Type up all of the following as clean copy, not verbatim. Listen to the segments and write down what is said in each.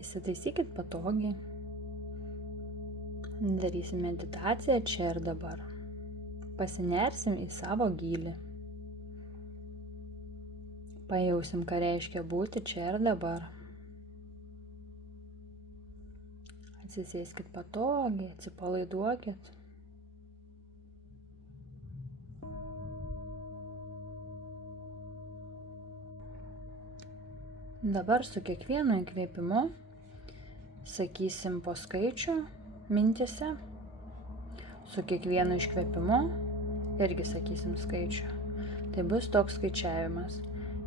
Įsitaisykit patogiai. Darysim meditaciją čia ir dabar. Pasinersim į savo gylį. Pajausim, ką reiškia būti čia ir dabar. Atsisėskit patogiai, atsipalaiduokit. Dabar su kiekvienu įkvėpimu sakysim po skaičių mintise. Su kiekvienu iškvėpimu irgi sakysim skaičių. Tai bus toks skaičiavimas.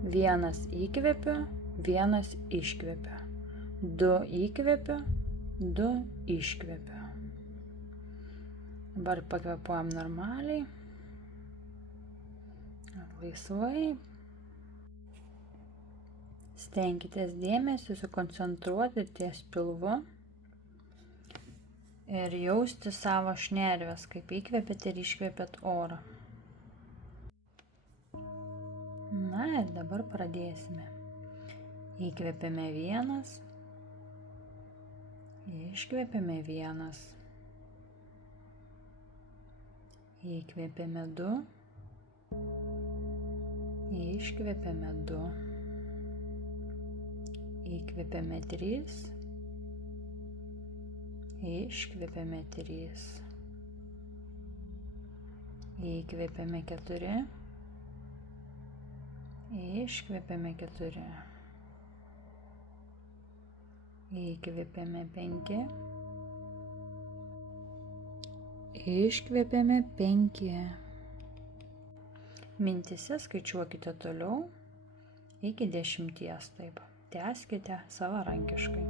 1 įkvėpiu, 1 iškvėpiu. 2 įkvėpiu, 2 iškvėpiu. Dabar pakvėpuojam normaliai. Laisvai. Stenkitės dėmesį sukoncentruoti ties pilvu ir jausti savo šnerves, kaip įkvėpėt ir iškvėpėt orą. Na ir dabar pradėsime. Įkvėpėme 1, iškvėpėme 1, įkvėpėme 2, iškvėpėme 2. Įkvėpėme 3, iškvėpėme 3, įkvėpėme 4, iškvėpėme 4, įkvėpėme 5, iškvėpėme 5. Mintise skaičiuokite toliau iki 10 taip. Tęskite savarankiškai.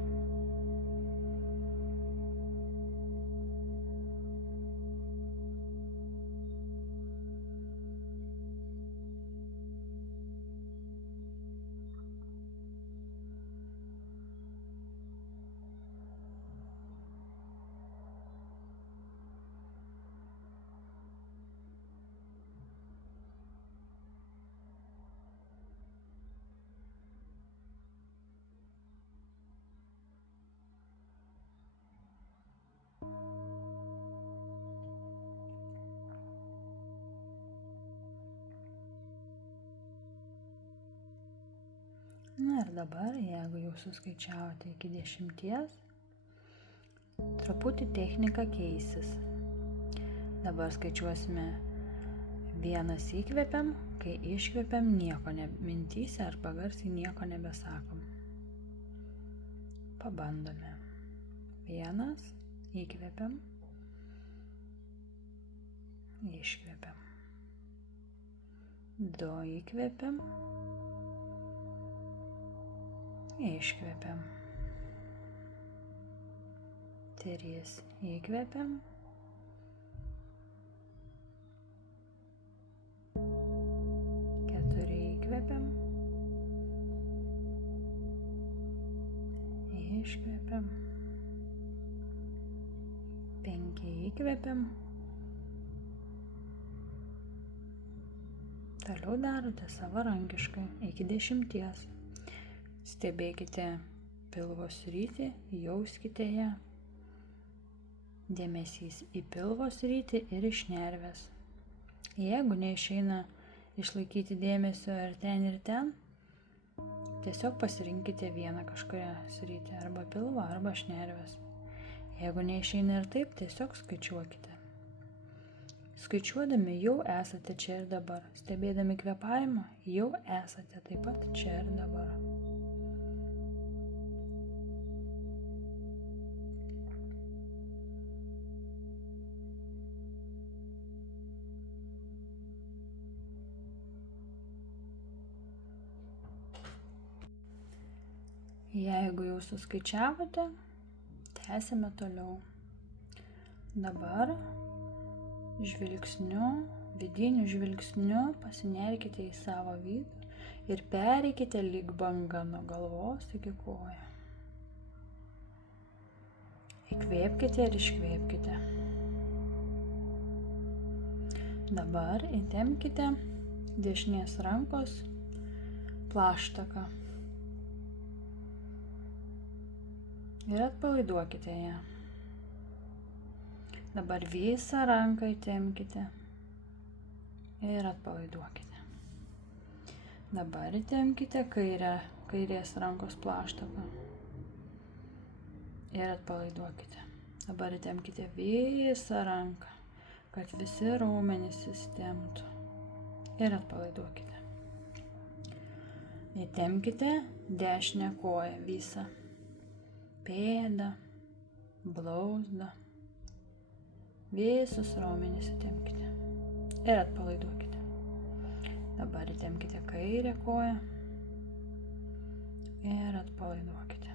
Na ir dabar, jeigu jau suskaičiavote iki 10, truputį technika keisis. Dabar skaičiuosime 1 įkvėpiam, kai iškvėpiam nieko mintyse arba garsiai nieko nebesakom. Pabandome. 1 įkvėpiam, iškvėpiam. 2 įkvėpiam, iškvėpiam. 3 įkvėpiam. 4 įkvėpiam. Iškvėpiam. 5 įkvėpiam. Toliau darote savarankiškai iki 10. Stebėkite pilvo sritį, jauskite ją. Dėmesys į pilvo sritį ir į šnerves. Jeigu neišeina išlaikyti dėmesio ir ten, tiesiog pasirinkite vieną kažkurią sritį, arba pilvą, arba šnerves. Jeigu neišeina ir taip, tiesiog skaičiuokite. Skaičiuodami jau esate čia ir dabar. Stebėdami kvėpavimą jau esate taip pat čia ir dabar. Jeigu jau suskaičiavote, tęsime toliau. Dabar vidiniu žvilgsniu pasinerkite į savo vidų ir pereikite lyg banga nuo galvos iki kojų. Įkvėpkite ir iškvėpkite. Dabar įtempkite dešinės rankos plaštaką. ir atpalaiduokite ją. Dabar visą ranką įtempkite ir atpalaiduokite. Dabar įtempkite kairės rankos plaštaką ir atpalaiduokite. Dabar įtempkite visą ranką, kad visi raumenys įsitemptų ir atpalaiduokite. Įtempkite dešinę koją visą, pėdą, blauzdą, visus raumenys įtempkite ir atpalaiduokite. Dabar įtempkite kairę koją ir atpalaiduokite.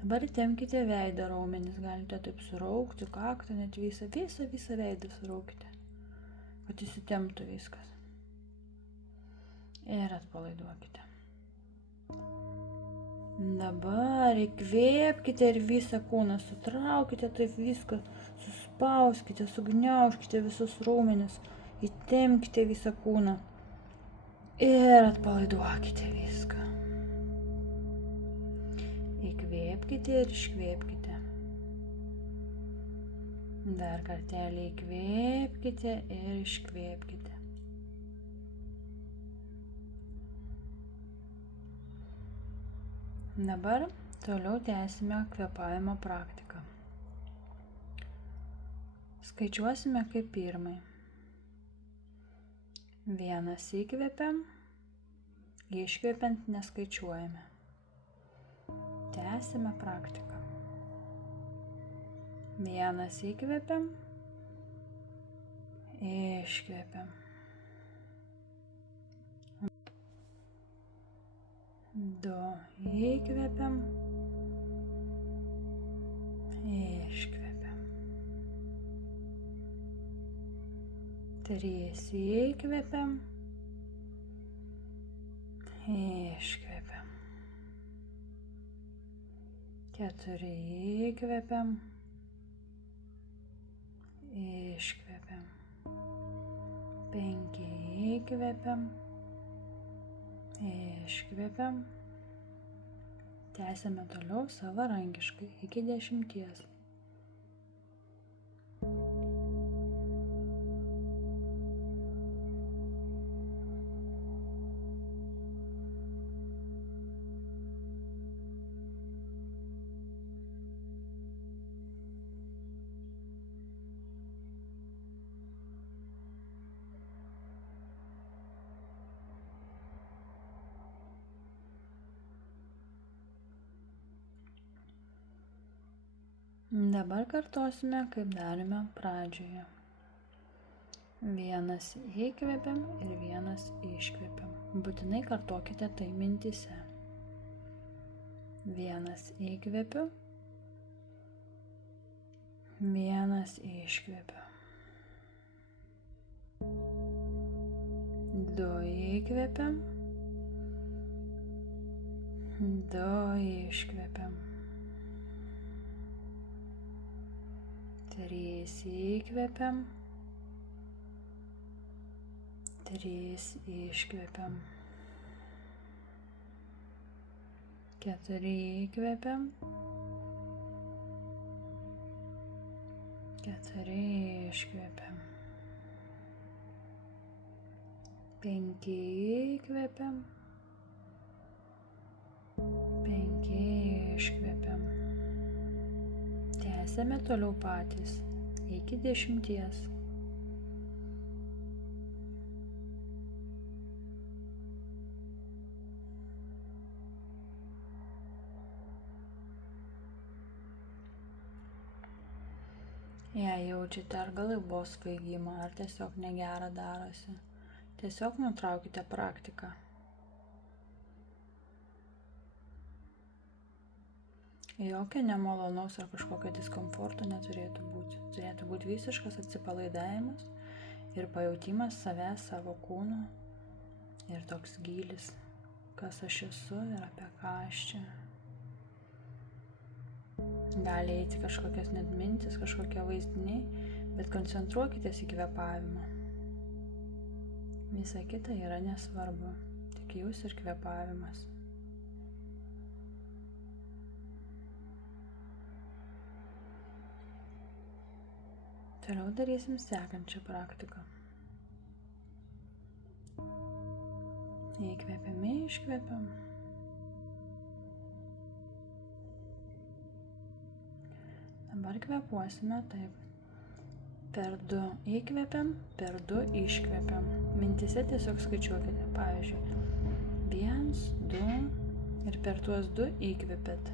Dabar įtempkite veido raumenis, galite taip suraukti, kaktą, net visą veidą suraukite, kad įsitemptų viskas. Ir atpalaiduokite. Dabar įkvėpkite ir visą kūną sutraukite, taip viską suspauskite, sugniaužkite visus raumenis, įtempkite visą kūną ir atpalaiduokite viską. Įkvėpkite ir iškvėpkite. Dar kartelį įkvėpkite ir iškvėpkite. Dabar toliau tęsime kvėpavimo praktiką. Skaičiuosime kaip pirmai. 1 įkvepiam, iškvepiant neskaičiuojame. Tęsime praktiką. 1 įkvepiam, iškvepiam. 2 įkvepiam, iškvepiam. 3 įkvepiam, iškvepiam. 4 įkvepiam, iškvepiam. 5 įkvepiam, iškvepiam. Tęsiame toliau savarankiškai iki 10. Dabar kartosime, kaip darėme pradžioje. 1 įkvepiam ir 1 iškvepiam. Būtinai kartokite tai mintyse. 1 įkvepiu, 1 iškvepiu. 2 įkvepiam, 2 iškvepiam. 3 įkvepiam, 3 iškvepiam. 4 įkvepiam, 4 iškvepiam. 5 įkvepiam, 5 iškvepiam. Tęsėme toliau patys iki 10. Jei jaučiate ar galvos svaigimą, ar tiesiog negera darosi, tiesiog nutraukite praktiką. Jokio nemalonaus ar kažkokio diskomforto neturėtų būti. Turėtų būti visiškas atsipalaidavimas ir pajautimas savęs, savo kūno ir toks gylis, kas aš esu ir apie ką aš čia. Gali eiti kažkokios net mintis, kažkokie vaizdiniai, bet koncentruokitės į kvėpavimą. Visa kita yra nesvarbu, tik jūs ir kvėpavimas. Toliau darysim sekančią praktiką. Įkvepiam, iškvepiam. Dabar kvėpuosime taip. Per 2 įkvepiam, per 2 iškvepiam. Mintise tiesiog skaičiuokite. Pavyzdžiui, 1, 2 ir per tuos 2 įkvepiat.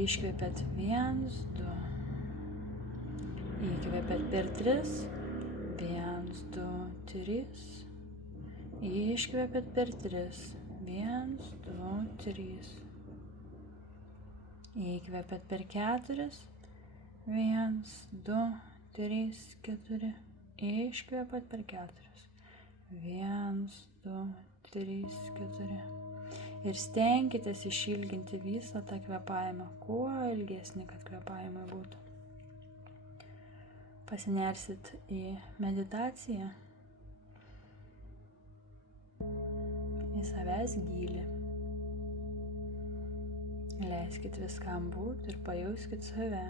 Iškvepiat 1, 2. Įkvepiat per 3. 1, 2, 3. Iškvepiat per 3. 1, 2, 3. Įkvepiat per 4. 1, 2, 3, 4. Iškvepiat per 4. 1, 2, 3, 4. Ir stenkitės išilginti visą tą kvėpavimą, kuo ilgesnį, kad kvėpavimai būtų. Pasinersit į meditaciją, į savęs gylį. Leiskit viskam būti ir pajauskit save.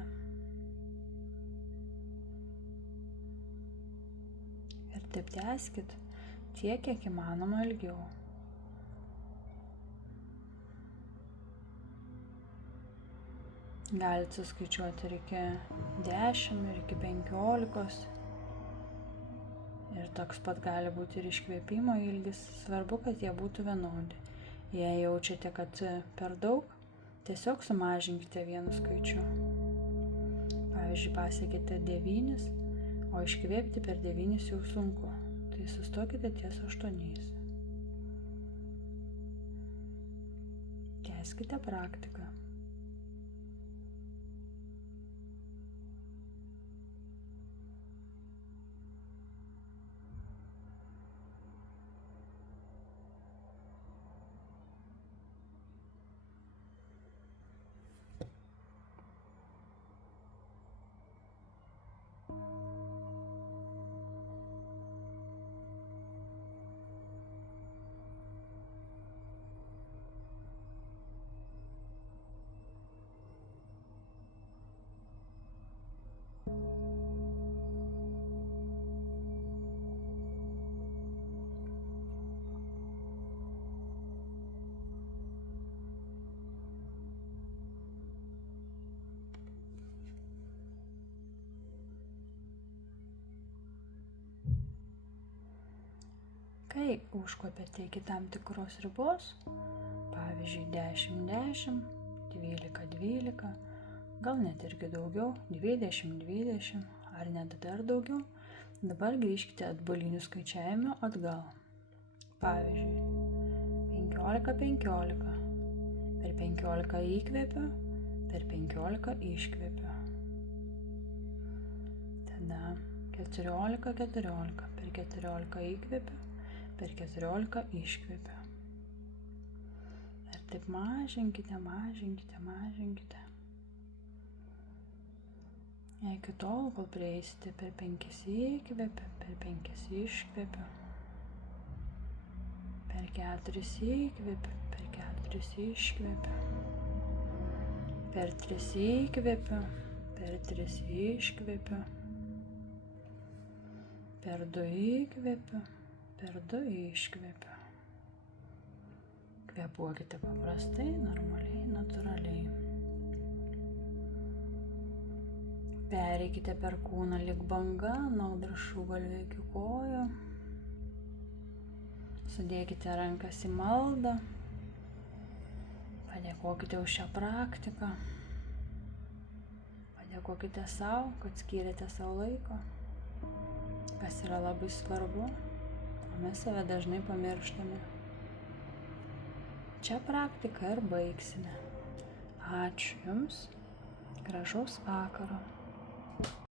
Ir taip tęskit tiek, kiek įmanoma ilgiau. Galite suskaičiuoti ir iki 10, ir iki 15. Ir toks pat gali būti ir iškvėpimo ilgis. Svarbu, kad jie būtų vienodi. Jei jaučiate, kad per daug, tiesiog sumažinkite vienu skaičiu. Pavyzdžiui, pasiekite 9, o iškvėpti per 9 jau sunku. Tai sustokite ties 8. Tęskite praktiką. Kai užkopiate iki tam tikros ribos, pavyzdžiui 10-10, 12-12, gal net irgi daugiau, 20-20 ar net dar daugiau, dabar grįžkite atbuliniu skaičiavimu atgal. Pavyzdžiui 15-15, per 15 įkvepiu, per 15 iškvepiu. Tada 14-14, per 14 įkvepiu, per 14 iškvepiu. Ir taip mažinkite, mažinkite, mažinkite. Iki tol, kol prieisite per 5 įkvepiu, per 5 iškvepiu. Per 4 įkvepiu, per 4 iškvepiu. Per 3 įkvepiu, per 3 iškvepiu. Per 2 įkvepiu, per 2 iškvepiu. Kvėpuokite paprastai, normaliai, natūraliai. Pereikite per kūną lyg banga, nuo viršugalvio iki kojų. Sudėkite rankas į maldą. Padėkokite už šią praktiką. Padėkokite savo, kad skyrėte savo laiko, kas yra labai svarbu. Mes save dažnai pamirštame. Čia praktiką ir baigsime. Ačiū Jums. Gražaus vakaro.